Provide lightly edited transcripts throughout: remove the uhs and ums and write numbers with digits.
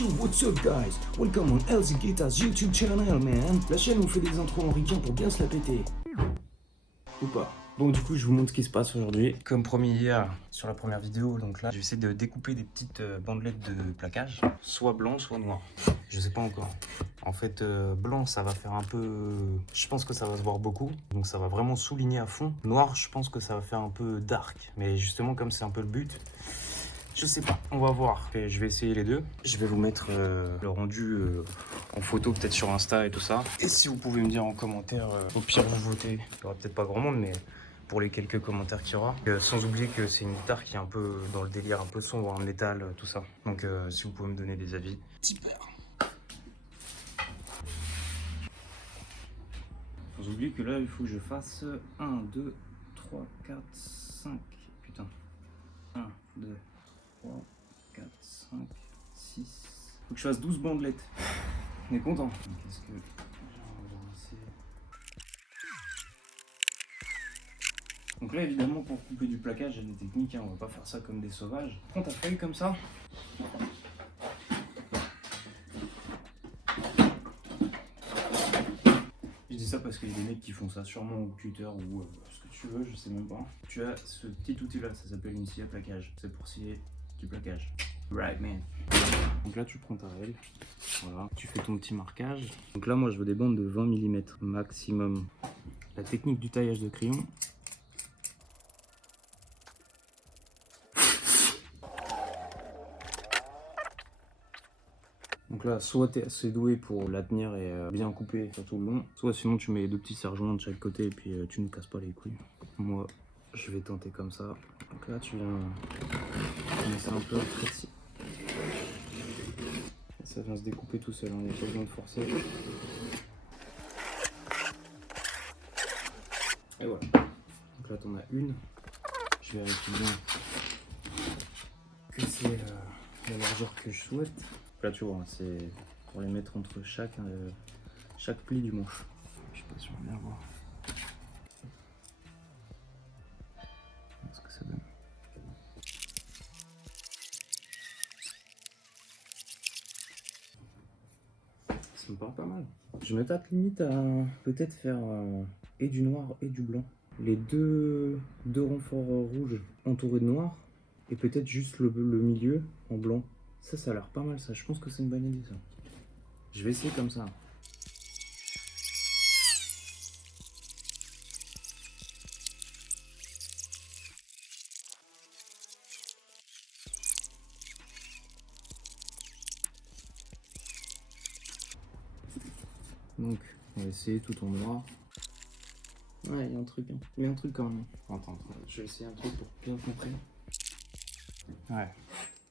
Yo, what's up guys? Welcome on LZ Guitars YouTube channel, man. La chaîne où on fait des intros en ricain pour bien se la péter. Ou pas. Bon, du coup, je vous montre ce qui se passe aujourd'hui. Comme promis hier sur la première vidéo, donc là, j'essaie de découper des petites bandelettes de plaquage, soit blanc, soit noir. Je sais pas encore. En fait, blanc, ça va faire un peu... Je pense que ça va se voir beaucoup, donc ça va vraiment souligner à fond. Noir, je pense que ça va faire un peu dark, mais justement, comme c'est un peu le but, je sais pas, on va voir. Et je vais essayer les deux. Je vais vous mettre le rendu en photo, peut-être sur Insta et tout ça. Et si vous pouvez me dire en commentaire, au pire, vous votez. Il y aura peut-être pas grand monde, mais pour les quelques commentaires qu'il y aura. Sans oublier que c'est une guitare qui est un peu dans le délire, un peu sombre, en métal, tout ça. Donc si vous pouvez me donner des avis, super. Sans oublier que là, il faut que je fasse 1, 2, 3, 4, 5. Putain. 1, 2, 3, 4, 5, 6. Faut que je fasse 12 bandelettes. On est content. Qu'est-ce que... Donc là, évidemment, pour couper du plaquage, il y a des techniques, hein, on va pas faire ça comme des sauvages. Prends ta feuille comme ça. Je dis ça parce qu'il y a des mecs qui font ça sûrement au cutter ou ce que tu veux, je sais même pas. Tu as ce petit outil là, ça s'appelle une scie à plaquage. C'est pour scier du plaquage. Right man. Donc là tu prends ta règle, voilà, tu fais ton petit marquage. Donc là moi je veux des bandes de 20 mm maximum. La technique du taillage de crayon. Donc là, soit tu es assez doué pour la tenir et bien couper sur tout le long, soit sinon tu mets deux petits serre-joints de chaque côté et puis tu ne casses pas les couilles. Moi, je vais tenter comme ça. Donc là, tu viens ça un peu précis. Et ça vient se découper tout seul, il n'y a pas besoin de forcer. Et voilà. Donc là, tu en as une. Je vérifie bien que c'est la largeur que je souhaite. Là tu vois, c'est pour les mettre entre chaque pli du manche. Je sais pas si on va bien voir. Ce que ça donne. Ça me paraît pas mal. Je me tâte limite à peut-être faire et du noir et du blanc. Les deux renforts rouges entourés de noir et peut-être juste le milieu en blanc. Ça a l'air pas mal ça, je pense que c'est une bonne idée ça. Je vais essayer comme ça. Donc, on va essayer tout en noir. Ouais, il y a un truc, hein. Il y a un truc quand même. Attends, je vais essayer un truc pour bien comprendre. Ouais,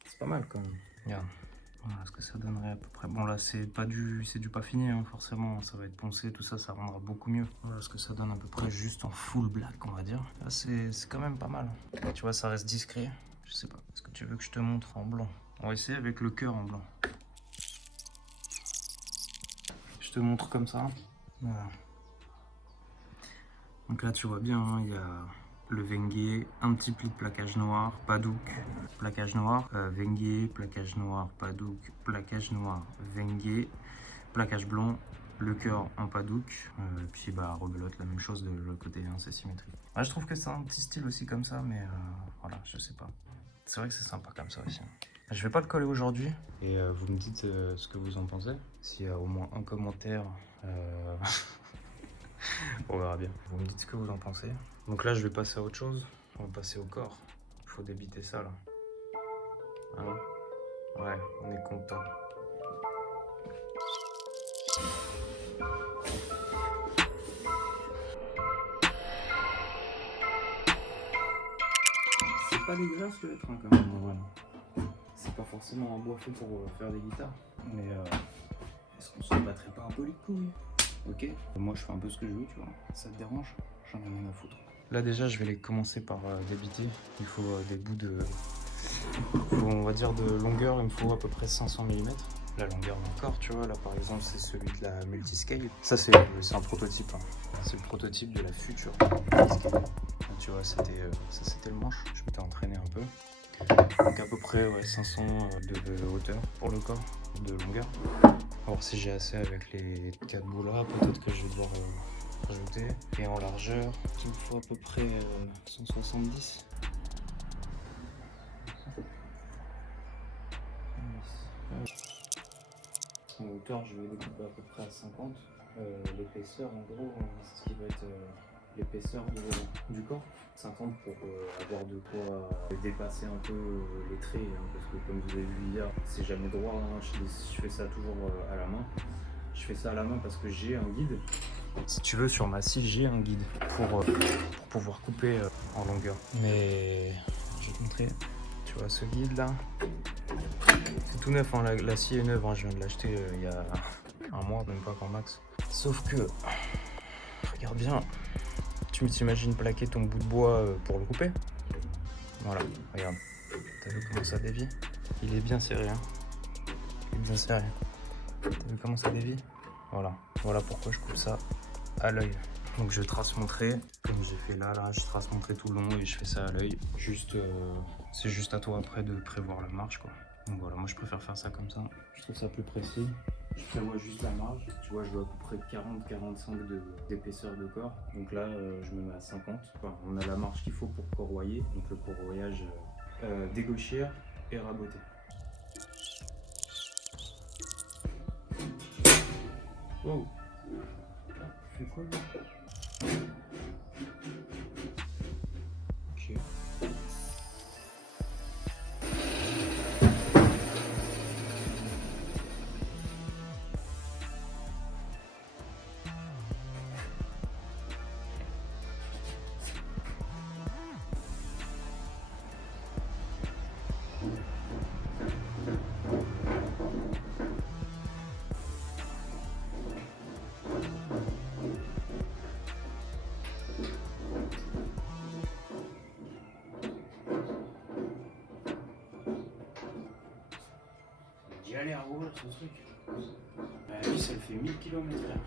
c'est pas mal quand même. Regarde. Voilà ce que ça donnerait à peu près. Bon là c'est du pas fini hein, forcément, ça va être poncé, tout ça, ça rendra beaucoup mieux. Voilà ce que ça donne à peu près juste en full black on va dire. Là c'est quand même pas mal. Tu vois ça reste discret. Je sais pas, est-ce que tu veux que je te montre en blanc? On va essayer avec le cœur en blanc. Je te montre comme ça. Voilà. Donc là tu vois bien, hein, il y a le Vengue, un petit pli de plaquage noir, Padouk, plaquage noir, Vengue, plaquage noir, Padouk, plaquage noir, Vengue, plaquage blanc, le cœur en Padouk, puis bah rebelote, la même chose de l'autre côté, hein, c'est symétrique. Ah, je trouve que c'est un petit style aussi comme ça, mais voilà, je sais pas. C'est vrai que c'est sympa comme ça aussi. Je vais pas le coller aujourd'hui, et vous me dites ce que vous en pensez. S'il y a au moins un commentaire, on verra bien. Vous me dites ce que vous en pensez. Donc là, je vais passer à autre chose. On va passer au corps. Il faut débiter ça là. Hein? Ouais, on est content. C'est pas dégueulasse le lettre hein, quand même. Voilà. C'est pas forcément un bois fait pour faire des guitares. Mais est-ce qu'on se battrait pas un peu les couilles? Ok, moi je fais un peu ce que je veux, tu vois. Ça te dérange? J'en ai rien à foutre. Là déjà je vais commencer par débiter. Il faut des bouts de... on va dire de longueur, il me faut à peu près 500 mm. La longueur d'un corps, tu vois, là par exemple c'est celui de la Multiscale. Ça c'est un prototype, hein. C'est le prototype de la future Multiscale. Tu vois, ça c'était le manche, je m'étais entraîné un peu. Donc à peu près ouais, 500 de hauteur pour le corps, de longueur. On va voir si j'ai assez avec les 4 bouts là, peut-être que je vais devoir rajouter. Et en largeur, il me faut à peu près 170. En hauteur, je vais découper à peu près à 50. L'épaisseur, en gros, c'est ce qui va être l'épaisseur du corps. 50 pour avoir de quoi dépasser un peu les traits, hein, parce que comme vous avez vu hier, c'est jamais droit, hein, je fais ça toujours à la main. Je fais ça à la main parce que j'ai un guide. Si tu veux, sur ma scie, j'ai un guide pour pouvoir couper en longueur. Mais je vais te montrer, tu vois ce guide là, c'est tout neuf, hein, la scie est neuve, hein, je viens de l'acheter il y a un mois, même pas grand max. Sauf que, regarde bien, tu t'imagines plaquer ton bout de bois pour le couper. Voilà, regarde, t'as vu comment ça dévie? Il est bien serré, hein. Il est bien serré. T'as vu comment ça dévie? Voilà, voilà pourquoi je coupe ça à l'œil. Donc je trace mon trait, comme j'ai fait là, je trace mon trait tout le long et je fais ça à l'œil. Juste, c'est juste à toi après de prévoir la marge, quoi. Donc voilà, moi je préfère faire ça comme ça. Je trouve ça plus précis. Je prévois juste la marge. Tu vois, je dois à peu près 40-45 d'épaisseur de corps. Donc là, je me mets à 50. Enfin, on a la marge qu'il faut pour corroyer. Donc le corroyage dégauchir et raboter. Oh, tu fais quoi là? Ok. Galère à rouler ce truc. Lui, ça le fait 1000 km/h.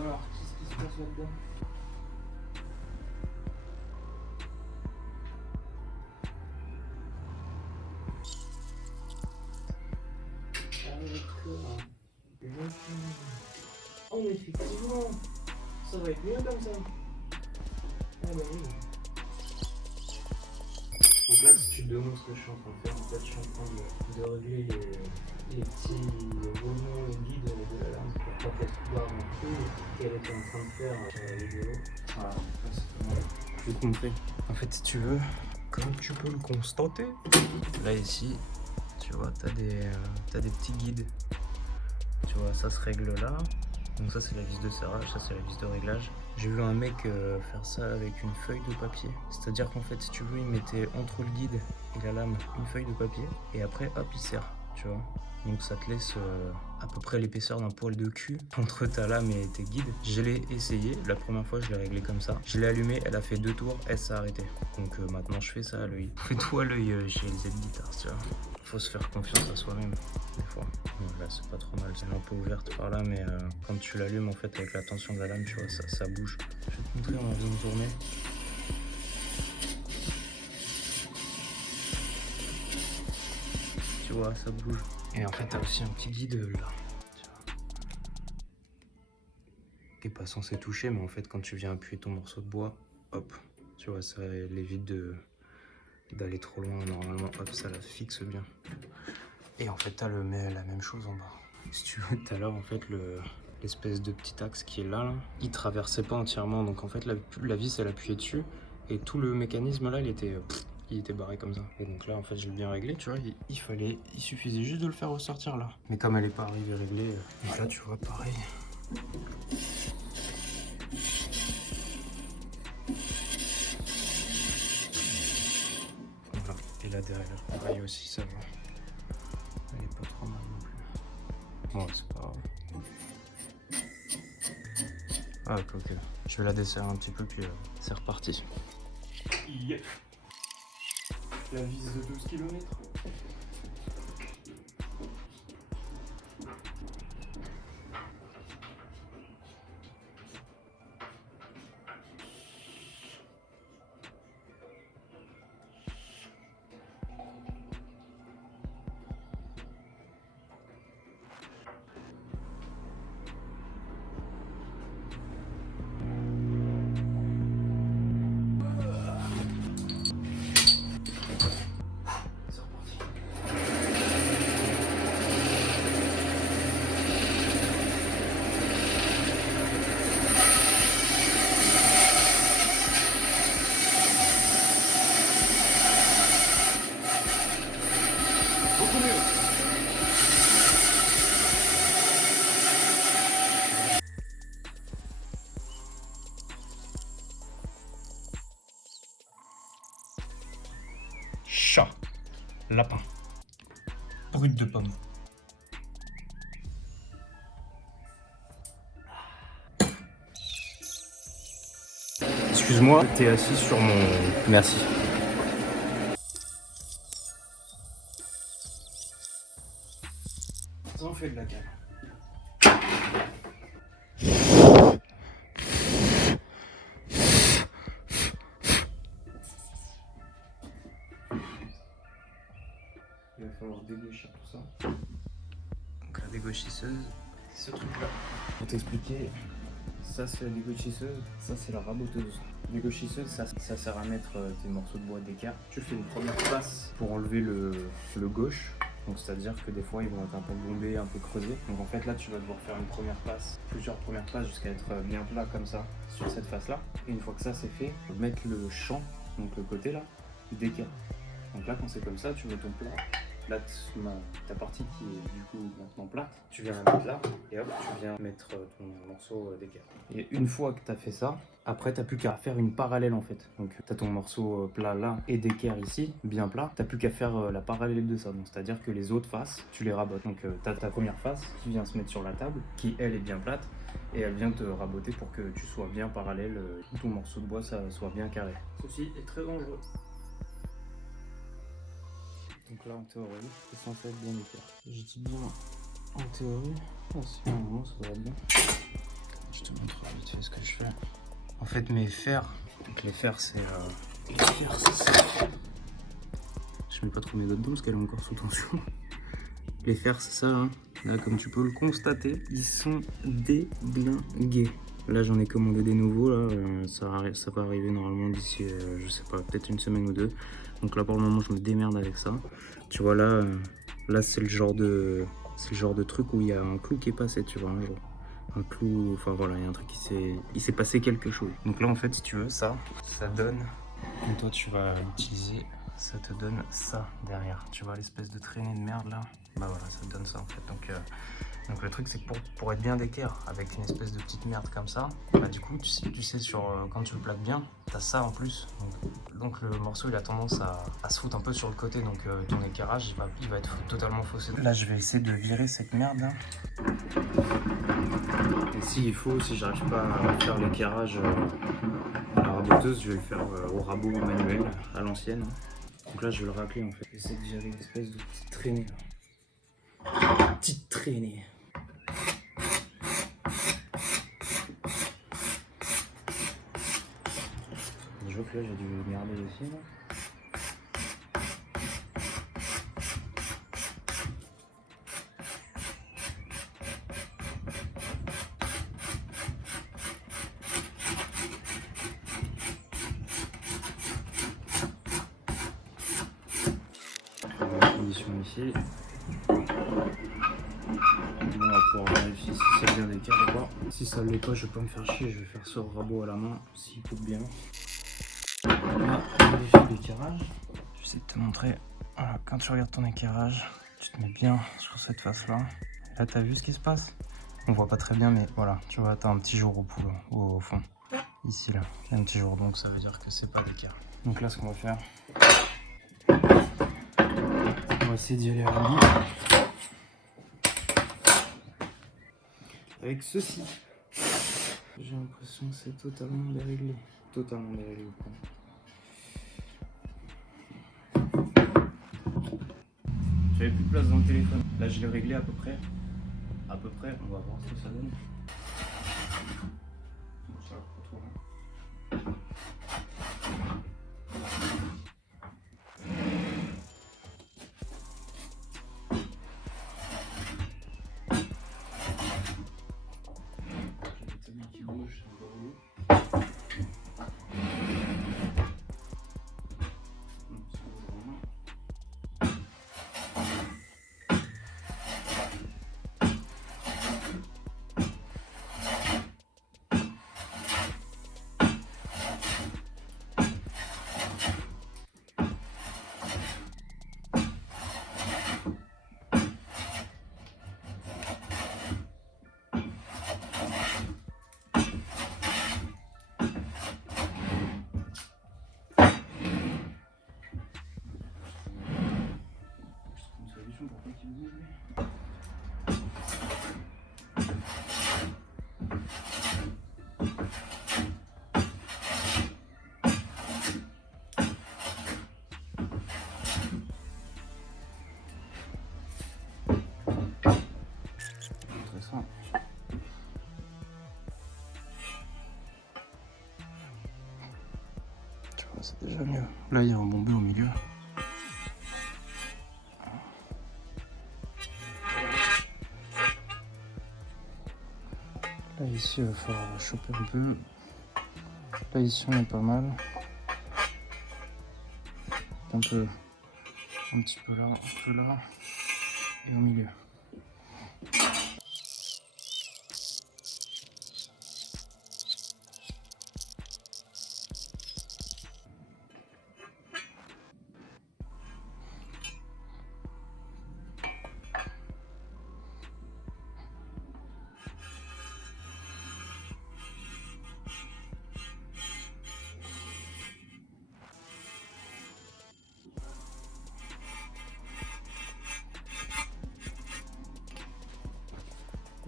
Alors, qu'est-ce qui se passe là-dedans? Oh, mais effectivement, ça va être mieux comme ça. Ah bah oui. Donc là, si tu te demandes ce que je suis en train de faire, en fait, je suis en train de régler les petits roulements et guides de la lame pour pas qu'elle se barre en dessous qu'elle était en train de faire sur la vidéo. Voilà, c'est bon. Je vais te montrer. En fait, si tu veux, comme tu peux le constater, là ici, tu vois, t'as des petits guides. Tu vois, ça se règle là. Donc ça c'est la vis de serrage, ça c'est la vis de réglage. J'ai vu un mec faire ça avec une feuille de papier. C'est-à-dire qu'en fait, si tu veux, il mettait entre le guide et la lame une feuille de papier. Et après, hop, il serre, tu vois. Donc ça te laisse à peu près l'épaisseur d'un poil de cul entre ta lame et tes guides. Je l'ai essayé, la première fois je l'ai réglé comme ça. Je l'ai allumé, elle a fait 2 tours, elle s'est arrêtée. Donc maintenant je fais ça à l'œil. Fais tout à l'œil chez les Z-Guitars, tu vois. Faut se faire confiance à soi-même, des fois. Donc là c'est pas trop mal, c'est un peu ouverte par là, mais quand tu l'allumes en fait avec la tension de la lame, tu vois, ça bouge. Je vais te montrer, on va me tourner. Tu vois, ça bouge. Et en fait, t'as aussi un petit guide là. Tu vois. Qui est pas censé toucher, mais en fait, quand tu viens appuyer ton morceau de bois, hop, tu vois, ça évite d'aller trop loin. Normalement, hop, ça la fixe bien. Et en fait, t'as la même chose en bas. Si tu veux, tout à l'heure, en fait, l'espèce de petit axe qui est là, il traversait pas entièrement. Donc en fait, la vis, elle appuyait dessus. Et tout le mécanisme là, il était barré comme ça. Et donc là, en fait, je l'ai bien réglé, tu vois, il suffisait juste de le faire ressortir là. Mais comme elle est pas arrivée réglée, donc là, tu vois, pareil. Voilà. Et là derrière, pareil aussi, ça va. Elle est pas trop mal non plus. Bon, c'est pas grave. Ah, ok. Je vais la desserrer un petit peu, puis c'est reparti. Yeah. La vis de 12 km. lapin. Brut de pomme. Excuse-moi, t'es assis sur mon... Merci. Ça en fait de la cale. Il va falloir dégaucher tout ça. Donc la dégauchisseuse, c'est ce truc-là. Pour t'expliquer, ça c'est la dégauchisseuse, ça c'est la raboteuse. Dégauchisseuse, ça sert à mettre tes morceaux de bois d'équerre. Tu fais une première passe pour enlever le gauche. Donc c'est-à-dire que des fois ils vont être un peu bombés, un peu creusés. Donc en fait là tu vas devoir faire une première passe, plusieurs premières passes jusqu'à être bien plat comme ça sur cette face là. Et une fois que ça c'est fait, mettre le champ, donc le côté là, d'équerre. Donc là quand c'est comme ça, tu mets ton plat. Là, ta partie qui est du coup maintenant plate, tu viens la mettre là et hop, tu viens mettre ton morceau d'équerre. Et une fois que tu as fait ça, après tu n'as plus qu'à faire une parallèle en fait. Donc tu as ton morceau plat là et d'équerre ici, bien plat. Tu n'as plus qu'à faire la parallèle de ça. Donc c'est-à-dire que les autres faces, tu les rabotes. Donc tu as ta première face qui vient se mettre sur la table, qui elle est bien plate. Et elle vient te raboter pour que tu sois bien parallèle, ton morceau de bois ça soit bien carré. Ceci est très dangereux. Donc là en théorie, c'est censé être bien équerre. Je dis bien en théorie, si un moment ça va être bien. Je te montre vite fait ce que je fais. En fait mes fers, donc les fers c'est ça. Je mets pas trop mes doigts dedans parce qu'elle est encore sous tension. Les fers c'est ça, hein. Là comme tu peux le constater, ils sont déglingués. Là j'en ai commandé des nouveaux, là, ça va arriver normalement d'ici, je sais pas, peut-être une semaine ou deux. Donc là pour le moment je me démerde avec ça. Tu vois là, là c'est le genre de truc où il y a un clou qui est passé, tu vois, un clou, enfin voilà, il y a un truc il s'est passé quelque chose. Donc là en fait si tu veux ça donne, et toi tu vas l'utiliser, ça te donne ça derrière. Tu vois l'espèce de traînée de merde là, bah voilà ça te donne ça en fait. Donc le truc c'est que pour être bien d'équerre avec une espèce de petite merde comme ça, bah du coup tu sais quand tu le plaques bien, t'as ça en plus. Donc le morceau il a tendance à se foutre un peu sur le côté, donc ton équerrage il va être totalement faussé. Là je vais essayer de virer cette merde là. Et s'il faut, si j'arrive pas à faire l'équerrage à la raboteuse, je vais le faire au rabot manuel à l'ancienne. Donc là je vais le racler en fait. J'essaie de gérer une espèce de petite traînée là. Petite traînée. Je vois que là j'ai dû merder aussi là. La condition ici. On va pouvoir vérifier si c'est bien d'équerre ou pas. Si ça ne l'est pas, je vais pas me faire chier, je vais faire ça au rabot à la main s'il coupe bien. Là, on vérifie l'équerrage. Je vais essayer de te montrer. Voilà, quand tu regardes ton équerrage, tu te mets bien sur cette face là. Là, tu as vu ce qui se passe? On voit pas très bien, mais voilà, tu vois, tu as un petit jour au fond. Ici, là, il y a un petit jour, donc ça veut dire que c'est pas d'équerre. Donc là, ce qu'on va faire, on va essayer d'y aller à la main. Avec ceci, j'ai l'impression que c'est totalement déréglé. Totalement déréglé. J'avais plus de place dans le téléphone. Là, je l'ai réglé à peu près. On va voir ce que ça donne. Ça va pas trop. J'ai des qui bougent, c'est encore relou. c'est déjà mieux. Là, il y a un bombé au milieu. Là, ici, il va falloir choper un peu. Là, ici, on est pas mal. Un petit peu là, un peu là. Et au milieu.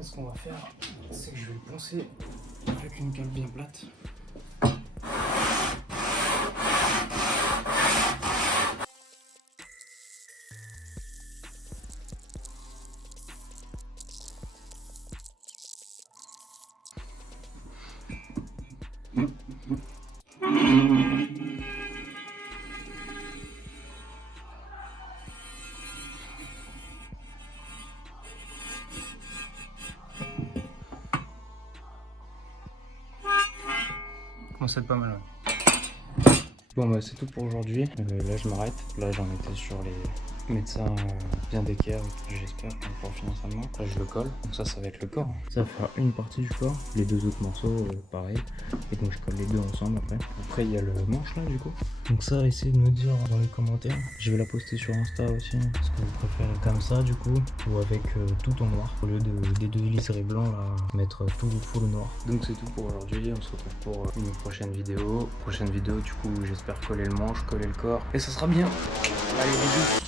Ce qu'on va faire, c'est que je vais le poncer avec une cale bien plate. Bon, c'est pas mal. Ouais. Bon, bah, c'est tout pour aujourd'hui. Là, je m'arrête. Là, j'en étais sur les médecins bien d'équerre, j'espère, pour finir seulement. Là, je le colle. Donc, ça va être le corps. Ça va faire une partie du corps. Les deux autres morceaux, pareil. Et donc, je colle les deux ensemble après. Après, il y a le manche là, du coup. Donc, ça, essayez de me dire dans les commentaires. Je vais la poster sur Insta aussi. Est-ce que vous préférez comme ça, du coup, ou avec tout en noir, au lieu des deux liserés blancs, là, mettre tout full noir. Donc, c'est tout pour aujourd'hui. On se retrouve pour une prochaine vidéo. Du coup, j'espère coller le manche, coller le corps. Et ça sera bien. Allez, bisous.